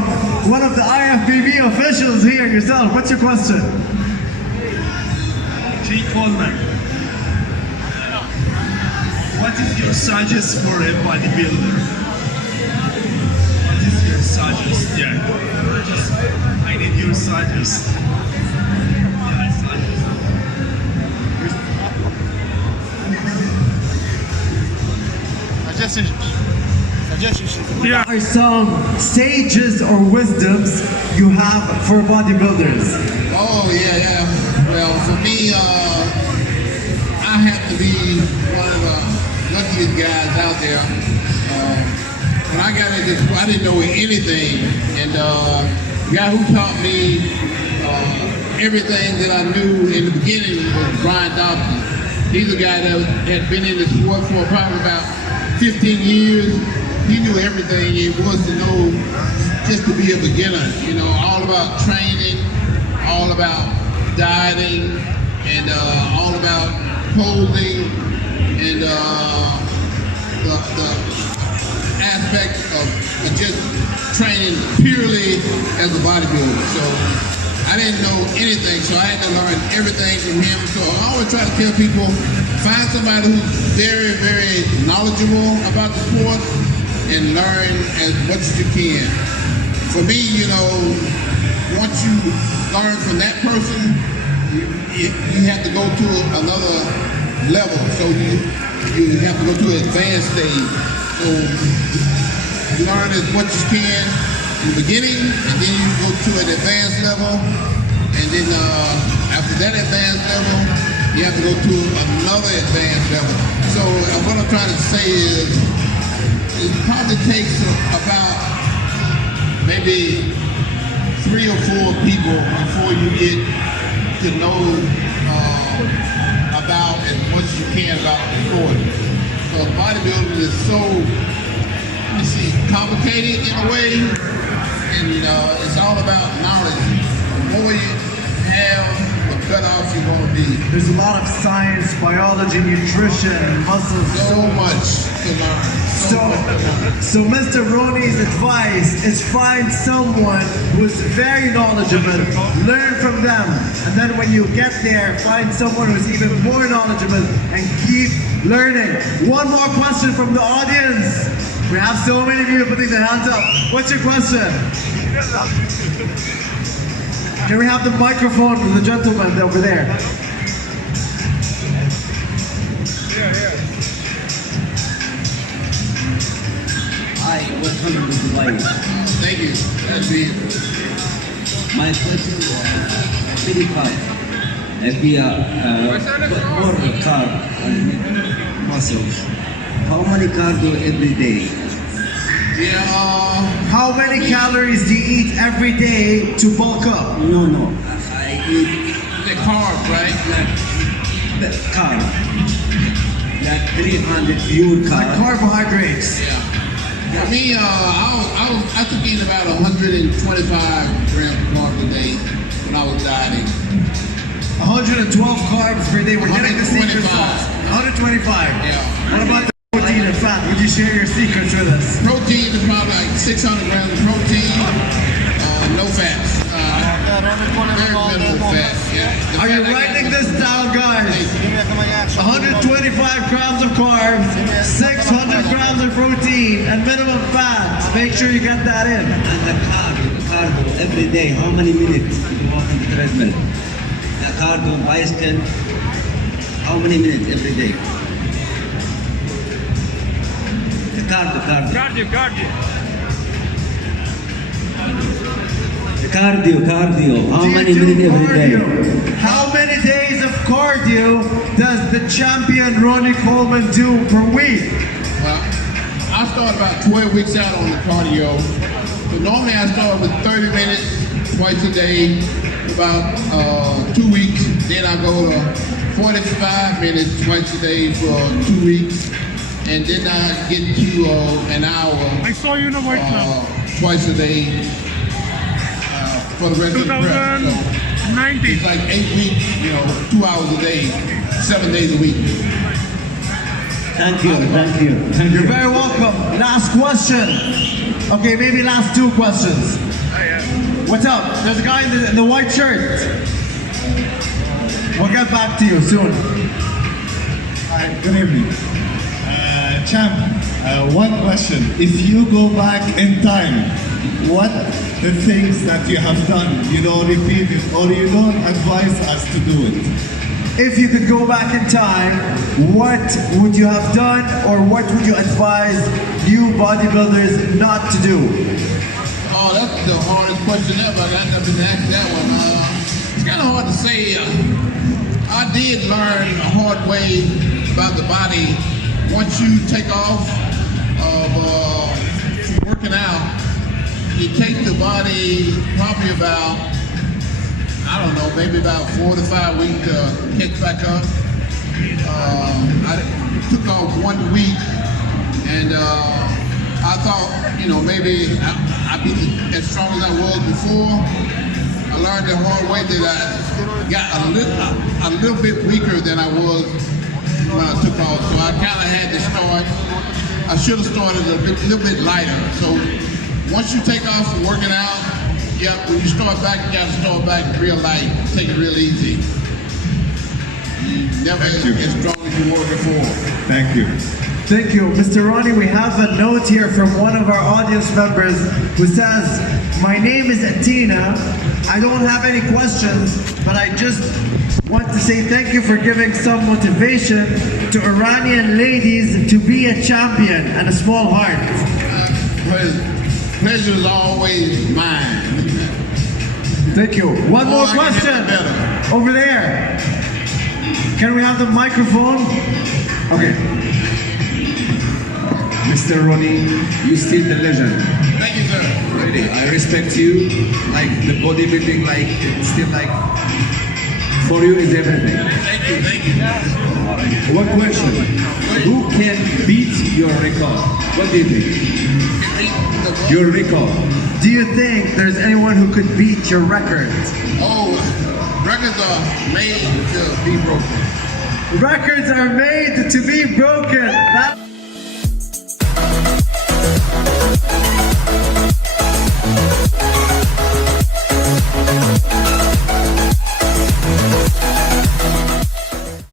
from one of the IFBB officials here yourself. What's your question? Coleman, what is your suggest for a bodybuilder? What is your suggest? Yeah, just I need your suggest. Yeah. Are some sages or wisdoms you have for bodybuilders? Oh yeah. Well, for me, I have to be one of the luckiest guys out there. When I got into this, I didn't know anything, and the guy who taught me everything that I knew in the beginning was Brian Dobson. He's a guy that had been in the sport for probably about 15 years. He knew everything he was to know just to be a beginner. You know, all about training, all about dieting, and all about posing, and the aspects of just training purely as a bodybuilder. So I didn't know anything, so I had to learn everything from him. So I always try to tell people, find somebody who's very, very knowledgeable about the sport and learn as much as you can. For me, you know, once you learn from that person, you have to go to another level. So you have to go to an advanced stage. So you learn as much as you can in the beginning, and then you go to an advanced level, and then after that advanced level, you have to go to another advanced level. So what I'm trying to say is, it probably takes about maybe 3 or 4 people before you get to know about as much as you can about the sport. So bodybuilding is so, let me see, complicated in a way, and it's all about knowledge. The more you have, the better off you're going to be. There's a lot of science, biology, nutrition, muscles. So much to learn. So Mr. Ronnie's advice is find someone who's very knowledgeable, learn from them, and then when you get there, find someone who's even more knowledgeable and keep learning. One more question from the audience. We have so many people putting their hands up. What's your question? Can we have the microphone for the gentleman over there? Yeah. Hi, welcome to Dubai. Thank you. That's it. My question is very fast. If we put more carb and muscles, how many cardio every day? Yeah. How many calories do you eat every day to bulk up? No. I eat The carbs, right? the carb. Like 300 pure Like carb. carbohydrates. Yeah. For me, I took in about 125 grams of carbs a day when I was dieting. 112 carbs per day. We're getting the secret 125. sauce. 125. Yeah. What about the protein and fat? Would you share your secrets with us? Protein is probably like 600 grams of protein, no fats. Very minimal fat. Yeah. Are you writing this down, guys? 125 grams of carbs, 600 grams of protein, and minimum fat. Make sure you get that in. And the cardio every day, how many minutes you walk on the treadmill? The cardio bicycle, how many minutes every day? The cardio. The cardio, how many minutes every day? How many days of cardio does the champion Ronnie Coleman do per week? Well, I start about 12 weeks out on the cardio. So normally I start with 30 minutes twice a day, about 2 weeks. Then I go to 45 minutes twice a day for 2 weeks. And then I get to an hour. I saw you in a white club. Twice a day for the rest of the prep. So 2019. it's like 8 weeks, 2 hours a day, 7 days a week. Thank you. You're very welcome. Last question. Okay, maybe last 2 questions. What's up? There's a guy in the white shirt. We'll get back to you soon. Hi, good evening. Champ, one question. If you go back in time, what the things that you have done, you don't repeat it or you don't advise us to do it? If you could go back in time, what would you have done or what would you advise new bodybuilders not to do? Oh, that's the hardest question ever. I've never been asked that one. It's kind of hard to say. I did learn a hard way about the body. Once you take off of working out, you take the body probably about, I don't know, maybe about 4 to 5 weeks to catch back up. I took off 1 week and I thought, you know, maybe I'd be as strong as I was before. I learned the hard way that I got a little bit weaker than I was when I took off. So I kind of had to start, I should have started a little bit lighter. So once you take off from working out, yeah, when you start back, you got to start back real light. Take it real easy. You never as strong as you were before. Thank you. Thank you. Mr. Ronnie, we have a note here from one of our audience members who says, my name is Atina. I don't have any questions, but I just want to say thank you for giving some motivation to Iranian ladies to be a champion and a small heart. Pleasure is always mine. Thank you. One more question. Over there. Can we have the microphone? Okay. Mr. Ronnie, you still the legend. Thank you, sir. Really, I respect you. Like the bodybuilding, like it's still like for you is everything. Thank you, thank you. One question: who can beat your record? What do you think? Your record. Do you think there's anyone who could beat your record? Oh, records are made to be broken. Records are made to be